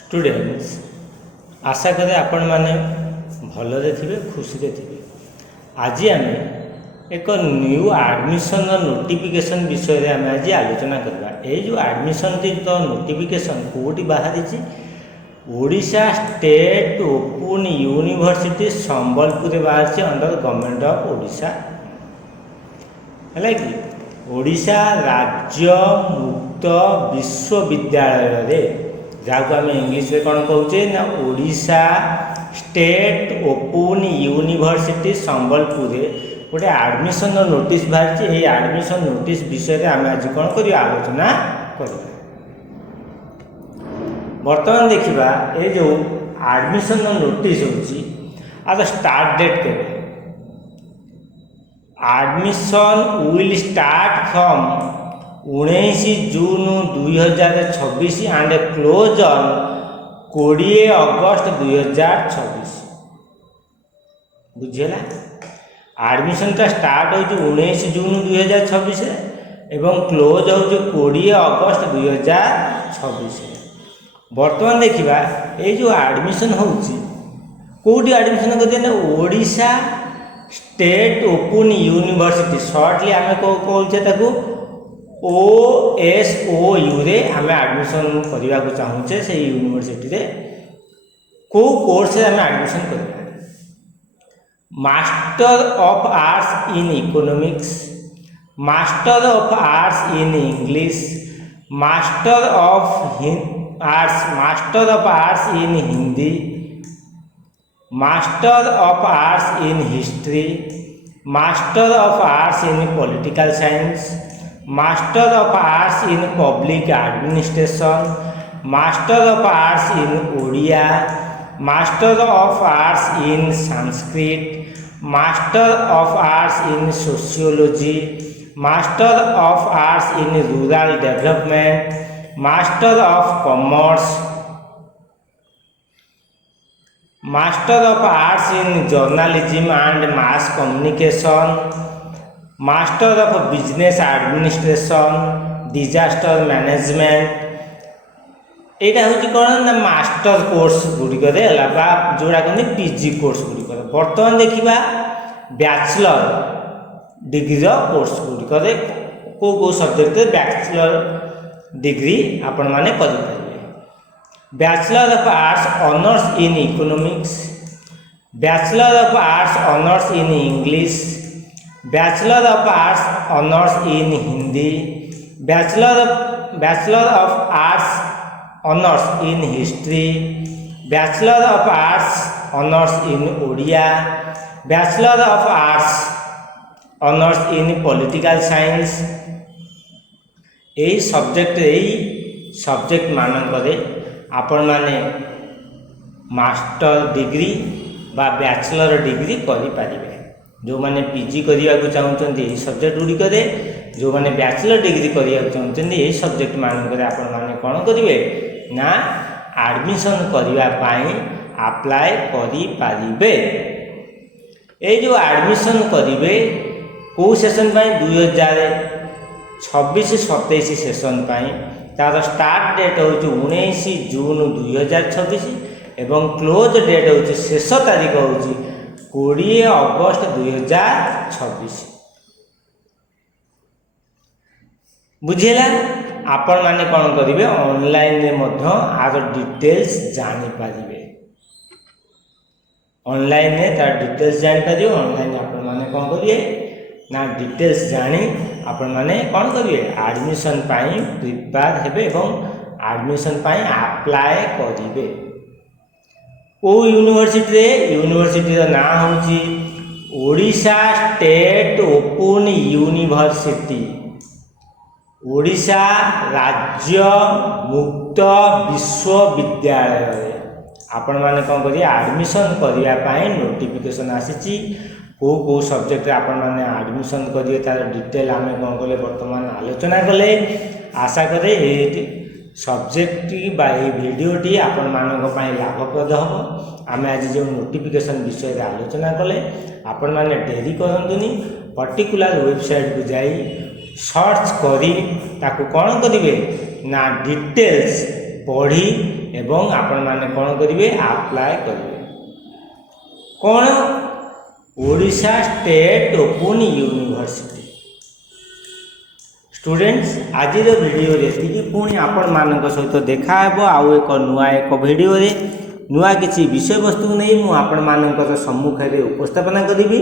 Students आशा करे आपण मैंने भलरे थे खुशी थे। आज आम एक न्यू एडमिशन नोटिफिकेशन विषय आम आज आलोचना करवा। ये जो एडमिशन तो नोटिफिकेशन कौटी बाहरी Odisha state open university Sambalpur बाहर अंडर गवर्नमेंट ऑफ ओडिशा है कि ओडिशा राज्य मुक्त विश्वविद्यालय जहाँ को आम इंग्लीश में कौन कहे ना Odisha state open university Sambalpur गोटे एडमिशन नोटिस बाहरी। ये एडमिशन नोटिस विषय आम आज कौन कर आलोचना करवा। बर्तमान देखा ये जो एडमिशन नोटिस होची आज स्टार्ट डेट के admission will start from 19 June 2026 and close on 20 August 2026। बुझेगा एडमिशन का स्टार्ट हो 19 जून 2026 एवं क्लोज हो 20 अगस्त 2026। बर्तमान देखा ये जो एडमिशन होटी एडमिशन कर Odisha state open university shortly आम कहूँ OSOU रे आम एडमिशन करने को चाहूचे से यूनिवर्सिटी रे को कोर्स आम एडमिशन करवा। Master of arts in economics, master of arts in English, master of arts, master of arts in Hindi, master of arts in history, master of arts in political science, master of arts in public administration, master of arts in Odia, master of arts in Sanskrit, master of arts in sociology, master of arts in rural development, master of commerce, master of arts in journalism and mass communication, master of business administration, disaster management. यहाँ हूँ कौन ना master course गुड़िक जोड़ा कहते PG course गुड़िक। बर्तमान देखा bachelor degree course गुड़िक कौ subject bachelor degree आपण मैंने करेंगे। Bachelor of arts honours in economics, bachelor of arts honours in English, bachelor of arts honours in Hindi, bachelor of arts honours in history, bachelor of arts honours in Odia, bachelor of arts honours in political science. यही subject मानक आपण माने master degree बा bachelor degree करें। जो मैंने PG करने को चाहते यही सब्जेक्ट गुड़िक, जो मैंने बैचलर डिग्री करने को चाहते यही सब्जेक्ट मानक आपण मैंने कौन करेंगे ना एडमिशन करने अप्लाई करें। ये जो एडमिशन करेंगे कौ सेशन 2026-27 सेशन तार स्टार्ट डेट हूँ 19 जून 2026 एवं क्लोज डेट हूँ शेष तारीख हूँ 20 अगस्त 2026। बुझेगा आपण माने कौन करेंगे ऑनलाइन आर डिटेल्स जानीपारे। ऑनलाइन तार डिटेल्स जानीपारे। ऑनलाइन आपण माने कौन करेंगे ना डिटेल्स जानी आपण माने कौन करेंगे एडमिशन प्रिपेयर हेबे एवं एडमिशन अप्लाई करेंगे। ओ यूनिवर्सिटी ना हूँ Odisha state open university, Odisha राज्य मुक्त विश्वविद्यालय। आपण मैंने कौन करेंगे एडमिशन करने नोटिफिकेशन आसी कौ सब्जेक्ट आपण मैंने एडमिशन करेंगे तार डिटेल आम कौन कले बर्तमान आलोचना कले। आशा करे सब्जेक्ट बा भिडटी आपण मानक लाभप्रद हम। आम आज जो नोटिफिकेशन विषय आलोचना कले आपण मैंने डेरी करतुनि पर्टिकुलर वेबसाइट को जाई सर्च करी ताकू कौन करेंगे ना डिटेल्स पढ़ी एवं आपण माने कौन करेंगे अप्लाई करेंगे कौन Odisha state open university. Students आज वीडियो ये पुणी आपण मान सहित देखा आउ एक वीडियो नुआ किसी विषय वस्तु नहीं मुझे सम्मुखें उपस्थापना करी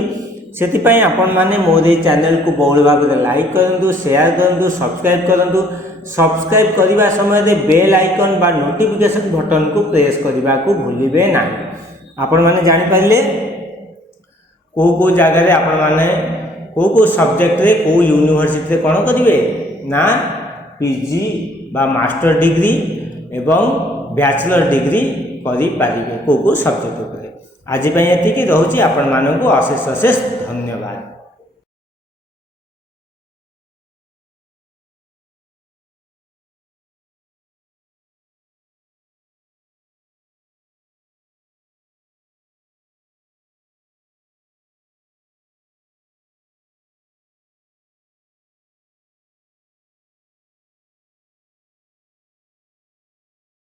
से आपण मैंने मोर ये चैनल को बहुल भाव में लाइक करूँ शेयर करूँ सब्सक्राइब करूँ सब्सक्राइब करने समय बेल आइकन बा नोटिफिकेशन बटन को प्रेस करने को भूलिए ना। आपण मैंने जानीपारे कौ जगार आपण मैंने कौ सब्जेक्ट रे कौ यूनिवर्सिटी रे कौन करेंगे ना पीजी बा मास्टर डिग्री एवं बैचलर डिग्री करें कौ सब्जेक्ट उपर। आज ये रोचे आपण मानक अशेष अशेष धन्यवाद।